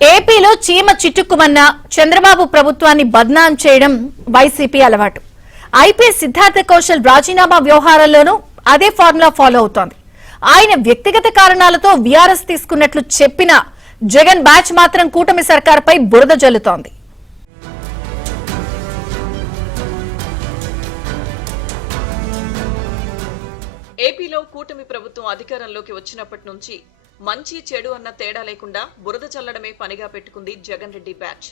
ఏపీలో చీమ చిట్టుకుమన్న చంద్రబాబు ప్రభుత్వాన్ని బద్నాం చేయడం వైసీపీ అలవాటు. ఐపీఎస్ సిద్ధార్థ కౌశల్ రాజీనామా వ్యవహారంలోనూ అదే ఫార్ములా ఫాలో అవుతోంది. ఆయన వ్యక్తిగత కారణాలతో వీఆర్ఎస్ తీసుకున్నట్లు చెప్పిన జగన్ బ్యాచ్ మాత్రం కూటమి సర్కార్పై బురద జల్లుతోంది. ఏపీలో కూటమి ప్రభుత్వం అధికారంలోకి వచ్చినప్పటి నుంచి మంచి చెడు అన్న తేడా లేకుండా బురద చల్లడమే పనిగా పెట్టుకుంది జగన్ రెడ్డి బ్యాచ్.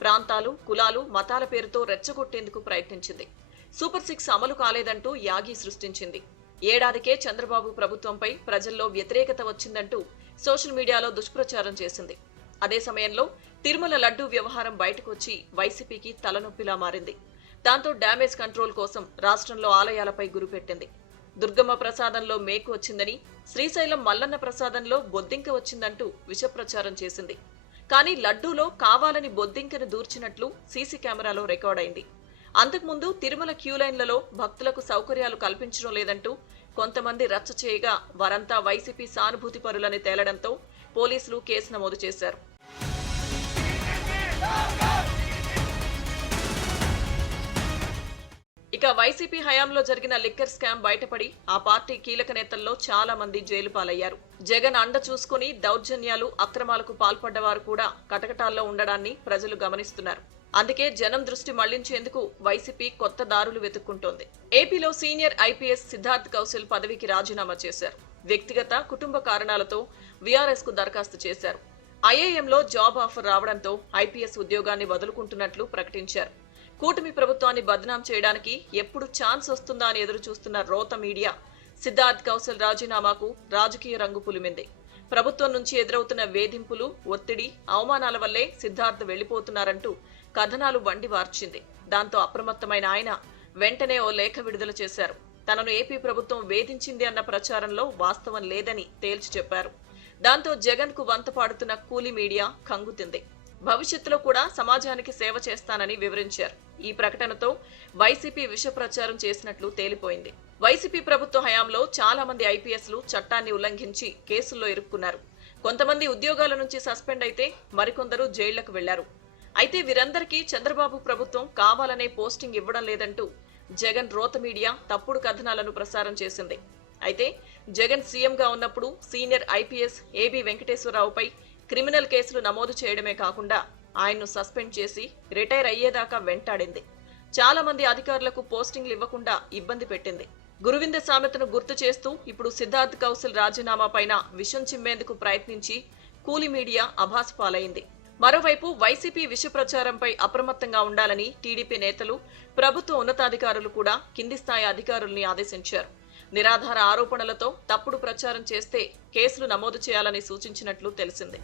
ప్రాంతాలు, కులాలు, మతాల పేరుతో రెచ్చగొట్టేందుకు ప్రయత్నించింది. సూపర్ 6 అమలు కాలేదంటూ యాగి సృష్టించింది. ఏడాదికే చంద్రబాబు ప్రభుత్వంపై ప్రజల్లో వ్యతిరేకత వచ్చిందంటూ సోషల్ మీడియాలో దుష్ప్రచారం చేసింది. అదే సమయంలో తిరుమల లడ్డూ వ్యవహారం బయటకొచ్చి వైసీపీకి తలనొప్పిలా మారింది. దాంతో డ్యామేజ్ కంట్రోల్ కోసం రాష్ట్రంలో ఆలయాలపై గురిపెట్టింది. దుర్గమ్మ ప్రసాదంలో మేకు వచ్చిందని, శ్రీశైలం మల్లన్న ప్రసాదంలో బొద్దింక వచ్చిందంటూ విషప్రచారం చేసింది. కానీ లడ్డూలో కావాలని బొద్దింకను దూర్చినట్లు సీసీ కెమెరాలో రికార్డైంది. అంతకుముందు తిరుమల క్యూలైన్లలో భక్తులకు సౌకర్యాలు కల్పించడం లేదంటూ కొంతమంది రచ్చ చేయగా వారంతా వైసీపీ సానుభూతి పరులని తేలడంతో పోలీసులు కేసు నమోదు చేశారు. ఇక వైసీపీ హయాంలో జరిగిన లిక్కర్ స్కామ్ బయటపడి ఆ పార్టీ కీలక నేతల్లో చాలా మంది జైలు పాలయ్యారు. జగన్ అండ చూసుకుని దౌర్జన్యాలు, అక్రమాలకు పాల్పడ్డవారు కూడా కటకటాల్లో ఉండడాన్ని ప్రజలు గమనిస్తున్నారు. అందుకే జనం దృష్టి మళ్లించేందుకు వైసీపీ కొత్త దారులు వెతుక్కుంటోంది. ఏపీలో సీనియర్ ఐపీఎస్ సిద్ధార్థ్ కౌశల్ పదవికి రాజీనామా చేశారు. వ్యక్తిగత, కుటుంబ కారణాలతో వీఆర్ఎస్ కు దరఖాస్తు చేశారు. ఐఏఎంలో జాబ్ ఆఫర్ రావడంతో ఐపీఎస్ ఉద్యోగాన్ని వదులుకుంటున్నట్లు ప్రకటించారు. కూటమి ప్రభుత్వాన్ని బద్నాం చేయడానికి ఎప్పుడు ఛాన్స్ వస్తుందా అని ఎదురు చూస్తున్న రోత మీడియా సిద్ధార్థ్ కౌశల్ రాజీనామాకు రాజకీయ రంగు పులిమింది. ప్రభుత్వం నుంచి ఎదురవుతున్న వేధింపులు, ఒత్తిడి, అవమానాల వల్లే సిద్ధార్థ్ వెళ్లిపోతున్నారంటూ కథనాలు వండి వార్చింది. దాంతో అప్రమత్తమైన ఆయన వెంటనే ఓ లేఖ విడుదల చేశారు. తనను ఏపీ ప్రభుత్వం వేధించింది అన్న ప్రచారంలో వాస్తవం లేదని తేల్చి చెప్పారు. దాంతో జగన్ కు వంత పాడుతున్న కూలీ మీడియా కంగుతింది. భవిష్యత్తులో కూడా సమాజానికి సేవ చేస్తానని వివరించారు. ఈ ప్రకటనతో వైసీపీ విష ప్రచారం చేసినట్లు తేలిపోయింది. వైసీపీ ప్రభుత్వ హయాంలో చాలా మంది ఐపీఎస్లు చట్టాన్ని ఉల్లంఘించి కేసుల్లో ఇరుక్కున్నారు. కొంతమంది ఉద్యోగాల నుంచి సస్పెండ్ అయితే మరికొందరు జైళ్లకు వెళ్లారు. అయితే వీరందరికీ చంద్రబాబు ప్రభుత్వం కావాలనే పోస్టింగ్ ఇవ్వడం లేదంటూ జగన్ రోత మీడియా తప్పుడు కథనాలను ప్రసారం చేసింది. అయితే జగన్ సీఎంగా ఉన్నప్పుడు సీనియర్ ఐపీఎస్ ఏబీ వెంకటేశ్వరరావుపై క్రిమినల్ కేసులు నమోదు చేయడమే కాకుండా ఆయన్ను సస్పెండ్ చేసి రిటైర్ అయ్యేదాకా వెంటాడింది. చాలా మంది అధికారులకు పోస్టింగ్లు ఇవ్వకుండా ఇబ్బంది పెట్టింది. గురువింద సామెతను గుర్తు చేస్తూ ఇప్పుడు సిద్ధార్థ్ కౌశల్ రాజీనామా పైన విషం చిమ్మేందుకు ప్రయత్నించి కూలీ మీడియా అభాసు పాలైంది. మరోవైపు వైసీపీ విష ప్రచారంపై అప్రమత్తంగా ఉండాలని టీడీపీ నేతలు, ప్రభుత్వ ఉన్నతాధికారులు కూడా కింది స్థాయి అధికారుల్ని ఆదేశించారు. నిరాధార ఆరోపణలతో తప్పుడు ప్రచారం చేస్తే కేసులు నమోదు చేయాలని సూచించినట్లు తెలిసింది.